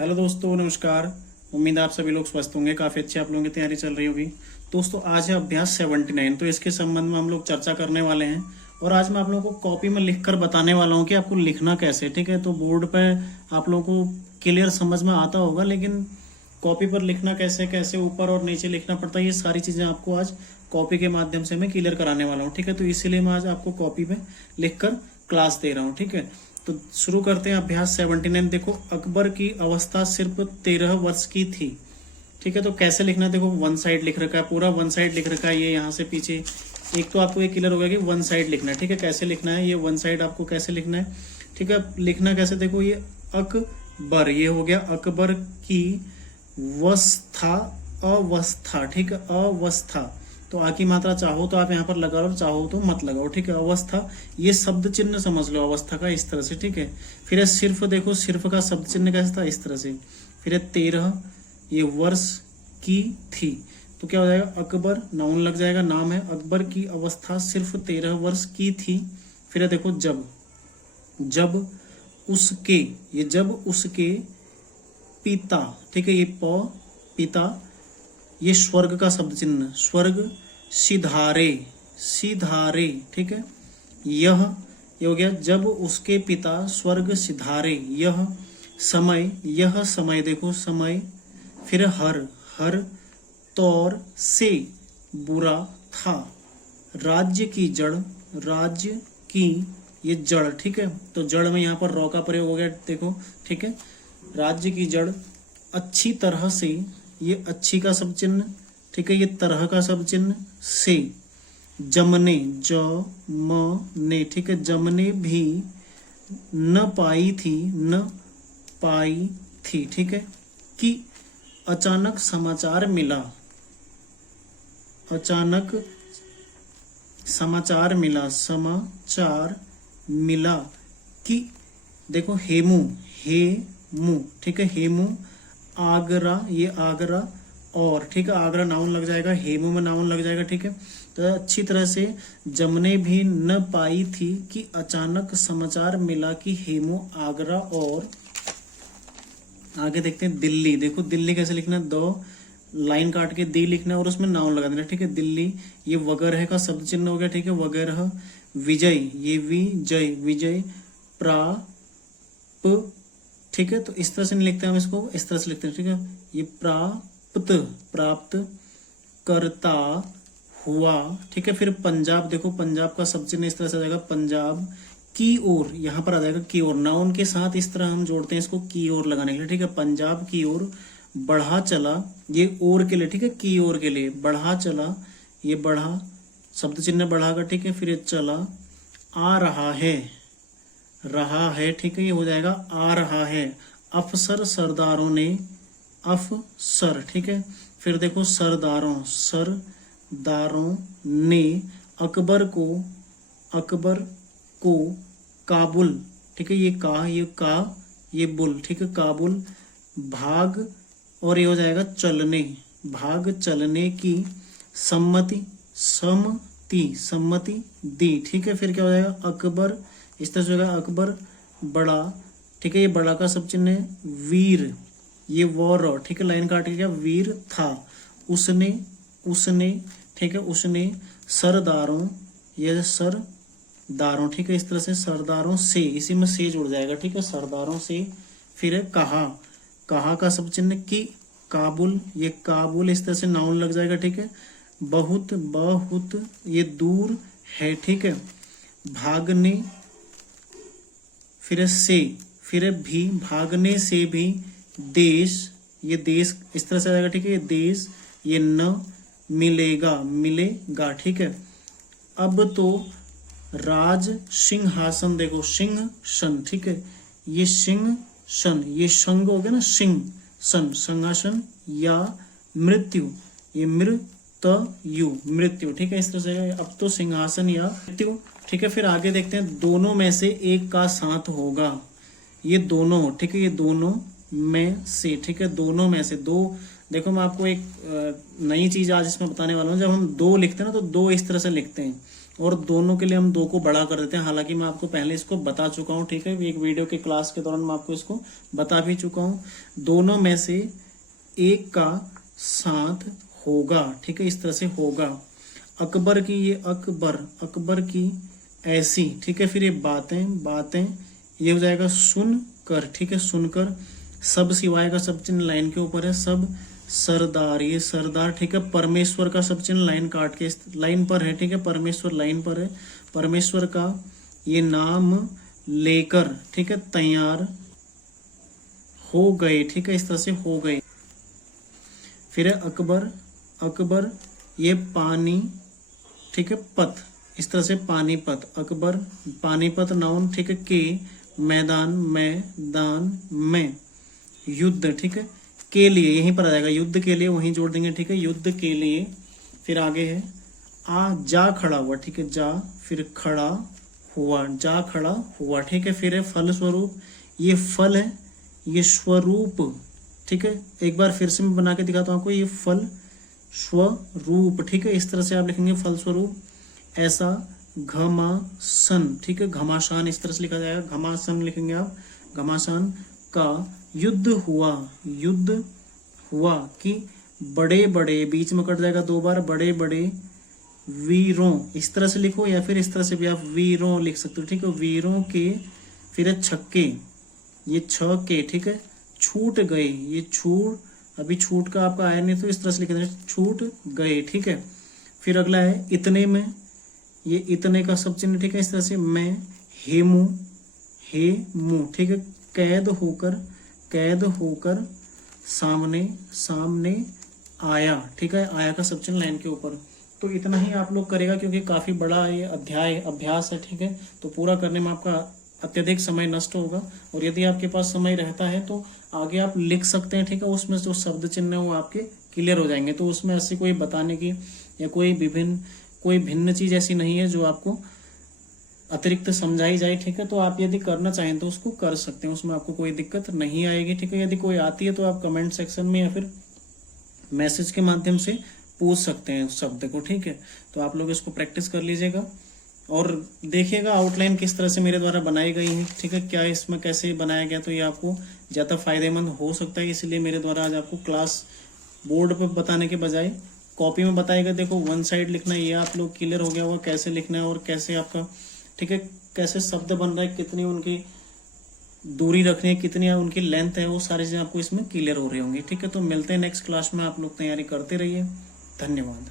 Hello दोस्तों, नमस्कार। उम्मीद है आप सभी लोग स्वस्थ होंगे। काफ़ी अच्छी आप लोगों की तैयारी चल रही होगी। दोस्तों, आज है अभ्यास 79। तो इसके संबंध में हम लोग चर्चा करने वाले हैं। और आज मैं आप लोगों को कॉपी में लिखकर बताने वाला हूँ कि आपको लिखना कैसे। ठीक है, तो बोर्ड पे आप लोगों को क्लियर समझ में आता होगा, लेकिन कॉपी पर लिखना कैसे कैसे ऊपर और नीचे लिखना पड़ता है, ये सारी चीज़ें आपको आज कॉपी के माध्यम से मैं क्लियर कराने वाला हूँ। ठीक है, तो इसीलिए मैं आज आपको कॉपी पे लिखकर क्लास दे रहा हूँ। ठीक है, तो शुरू करते हैं अभ्यास 79। देखो, अकबर की अवस्था सिर्फ 13 वर्ष की थी। ठीक है, तो कैसे लिखना है, देखो वन साइड लिख रखा है, पूरा वन साइड लिख रखा है। ये यहाँ से पीछे एक तो आपको ये क्लियर होगा कि वन साइड लिखना है। ठीक है, कैसे लिखना है, ये वन साइड आपको कैसे लिखना है। ठीक है, लिखना कैसे, देखो ये अकबर, ये हो गया अकबर की वस्था, अवस्था। ठीक है, अवस्था, तो आ की मात्रा चाहो तो आप यहाँ पर लगाओ और चाहो तो मत लगाओ। ठीक है, अवस्था, ये शब्द चिन्ह समझ लो अवस्था का, इस तरह से। ठीक है, फिर है सिर्फ, देखो सिर्फ का शब्द चिन्ह कैसे था, इस तरह से। फिर है 13, ये वर्ष की थी, तो क्या हो जाएगा, अकबर, नाउन लग जाएगा, नाम है। अकबर की अवस्था सिर्फ 13 वर्ष की थी। फिर है देखो जब, जब उसके, ये जब उसके पिता, ठीक है, ये पिता, ये स्वर्ग का शब्द चिन्ह, स्वर्ग, सिधारे, सिधारे। ठीक है, यह, ये हो गया जब उसके पिता स्वर्ग सिधारे। यह समय, यह समय, देखो समय। फिर हर, हर तौर से बुरा था। राज्य की जड़, राज्य की, ये जड़। ठीक है, तो जड़ में यहाँ पर रौ का प्रयोग हो गया, देखो। ठीक है, राज्य की जड़ अच्छी तरह से, ये अच्छी का सब चिन्ह। ठीक है, ये तरह का सब चिन्ह से, जमने, जमने। ठीक है, जमने भी न पाई थी, न पाई थी। ठीक है, कि अचानक समाचार मिला, अचानक समाचार मिला, समाचार मिला कि, देखो हेमू, हेमू। ठीक है, हेमू आगरा, ये आगरा, और ठीक है, आगरा नाउन लग जाएगा, हेमू में नाउन लग जाएगा। ठीक है, तो अच्छी तरह से जमने भी न पाई थी कि अचानक समाचार मिला कि हेमू आगरा, और आगे देखते हैं दिल्ली। देखो दिल्ली कैसे लिखना है, दो लाइन काट के दी लिखना है और उसमें नाउन लगा देना। ठीक है, दिल्ली, ये वगैरह का शब्द चिन्ह हो गया। ठीक है, वगैरह। विजय, ये विजय, विजय प्राप। ठीक है, तो इस तरह से नहीं लिखते हम इसको, इस तरह से लिखते हैं। ठीक है, ये प्राप्त, प्राप्त करता हुआ। ठीक है, फिर पंजाब, देखो पंजाब का शब्द चिन्ह इस तरह से आ जाएगा, पंजाब की ओर, यहाँ पर आ जाएगा की ओर, नाउन के साथ इस तरह हम जोड़ते हैं इसको की ओर लगाने के लिए। ठीक है, पंजाब की ओर बढ़ा चला, ये ओर के लिए। ठीक है, की ओर के लिए, बढ़ा चला, ये बढ़ा शब्द चिन्ह बढ़ा का। ठीक है, फिर ये चला, आ रहा है, रहा है। ठीक है, ये हो जाएगा आ रहा है। अफसर, सरदारों ने, अफसर। ठीक है, फिर देखो सरदारों, सरदारों ने अकबर को, अकबर को काबुल। ठीक है, ये का, ये का, ये बुल। ठीक है, काबुल भाग, और ये हो जाएगा चलने, भाग चलने की सम्मति, सम्मति, सम्मति दी। ठीक है, फिर क्या हो जाएगा, अकबर, इस तरह से होगा अकबर बड़ा। ठीक है, ये बड़ा का सब चिन्ह है, वीर, ये वॉर। ठीक है, लाइन काट के क्या, वीर था। उसने, उसने। ठीक है, उसने सरदारों, ये सरदारों। ठीक है, इस तरह से सरदारों से, इसी में से जुड़ जाएगा। ठीक है, सरदारों से। फिर है कहा, कहा का सब चिन्ह की, काबुल, ये काबुल, इस तरह से नाउन लग जाएगा। ठीक है, बहुत, बहुत, ये दूर है। ठीक है, भागने, फिर से, फिर भी, भागने से भी, देश, ये देश, इस तरह से आ जाएगा। ठीक है, ये देश, ये न मिलेगा, मिलेगा। ठीक है, अब तो राज सिंहासन, देखो सिंह सन। ठीक है, ये सिंह सन, ये संग हो गया ना, सिंह सन, सिंहासन, या मृत्यु, ये मृत्यु, मृत्यु। ठीक है, इस तरह से अब तो सिंहासन या मृत्यु। ठीक है, फिर आगे देखते हैं, दोनों में से एक का साथ होगा, ये दोनों। ठीक है, ये दोनों में से। ठीक है, दोनों में से, दो। देखो मैं आपको एक नई चीज आज इसमें बताने वाला हूँ। जब हम दो लिखते हैं ना, तो दो इस तरह से लिखते हैं, और दोनों के लिए हम 2 को बड़ा कर देते हैं। हालांकि मैं आपको पहले इसको बता चुका हूँ, ठीक है, एक वीडियो के क्लास के दौरान मैं आपको इसको बता भी चुका हूँ। दोनों में से एक का साथ होगा, ठीक है, इस तरह से होगा। अकबर की, ये अकबर की ऐसी, ठीक है, फिर ये बातें ये हो जाएगा सुनकर, ठीक है, सुनकर। सब सिवाय का सब चिन्ह लाइन के ऊपर है, सब सरदार, ये सरदार, ठीक है। परमेश्वर का सब चिन्ह लाइन काट के लाइन पर है, ठीक है, परमेश्वर लाइन पर है। परमेश्वर का ये नाम लेकर, ठीक है, तैयार हो गए, ठीक है, इस तरह से हो गए। फिर है अकबर ये पानी, ठीक है, पत, इस तरह से पानीपत, अकबर पानीपत नाउन, ठीक है, के मैदान में, युद्ध, ठीक है, के लिए यहीं पर आ जाएगा, युद्ध के लिए वहीं जोड़ देंगे, ठीक है, युद्ध के लिए। फिर आगे है जा खड़ा हुआ, ठीक है, जा फिर खड़ा हुआ, जा खड़ा हुआ, ठीक है। फिर है फल स्वरूप, ये फल है, ये स्वरूप, ठीक है। एक बार फिर से मैं बना के दिखाता हूँ आपको, ये फल स्वरूप, ठीक है, इस तरह से आप लिखेंगे फल स्वरूप। ऐसा घमासन, ठीक है, घमासान इस तरह से लिखा जाएगा, घमासन लिखेंगे आप, घमासान का युद्ध हुआ कि बड़े बड़े, बीच में कट जाएगा 2 बार, बड़े बड़े वीरों, इस तरह से लिखो, या फिर इस तरह से भी आप वीरों लिख सकते हो, ठीक है, वीरों के। फिर है छक्के, ये छक्के, ठीक है, छूट गए, ये अभी छूट का आपका आया नहीं तो इस तरह से लिख देंगे, छूट गए, ठीक है। फिर अगला है इतने में, ये इतने का सब चिन्ह, ठीक है, इस तरह से मैं हेमू, ठीक है, कैद होकर सामने आया, ठीक है, आया का सब चिन्ह लाइन के ऊपर। तो इतना ही आप लोग करेगा, क्योंकि काफी बड़ा ये अभ्यास है, ठीक है, तो पूरा करने में आपका अत्यधिक समय नष्ट होगा। और यदि आपके पास समय रहता है तो आगे आप लिख सकते हैं, ठीक है, उसमें जो शब्द चिन्ह है वो आपके क्लियर हो जाएंगे। तो उसमें ऐसी कोई बताने की या कोई भिन्न चीज ऐसी नहीं है जो आपको अतिरिक्त समझाई जाए, ठीक है। तो आप यदि करना चाहें तो उसको कर सकते हैं, उसमें आपको कोई दिक्कत नहीं आएगी, ठीक है। यदि कोई आती है तो आप कमेंट सेक्शन में या फिर मैसेज के माध्यम से पूछ सकते हैं उस शब्द को, ठीक है। तो आप लोग इसको प्रैक्टिस कर लीजिएगा और देखिएगा आउटलाइन किस तरह से मेरे द्वारा बनाई गई है, ठीक है, क्या इसमें कैसे बनाया गया, तो ये आपको ज़्यादा फायदेमंद हो सकता है। इसलिए मेरे द्वारा आज आपको क्लास बोर्ड पे बताने के बजाय कॉपी में बताएगा। देखो 1 साइड लिखना, ये आप लोग क्लियर हो गया होगा कैसे लिखना है और कैसे आपका, ठीक है, कैसे शब्द बन रहा है, कितनी उनकी दूरी रखनी है, कितनी उनकी लेंथ है, वो सारी चीजें आपको इसमें क्लियर हो रही होंगी, ठीक है। तो मिलते हैं नेक्स्ट क्लास में, आप लोग तैयारी करते रहिए। धन्यवाद।